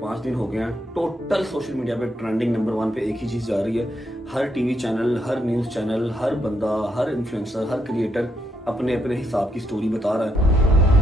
5 दिन हो गए हैं, टोटल सोशल मीडिया पे ट्रेंडिंग नंबर 1 पे एक ही चीज जा रही है। हर टीवी चैनल, हर न्यूज चैनल, हर बंदा, हर इन्फ्लुएंसर, हर क्रिएटर अपने अपने हिसाब की स्टोरी बता रहा है।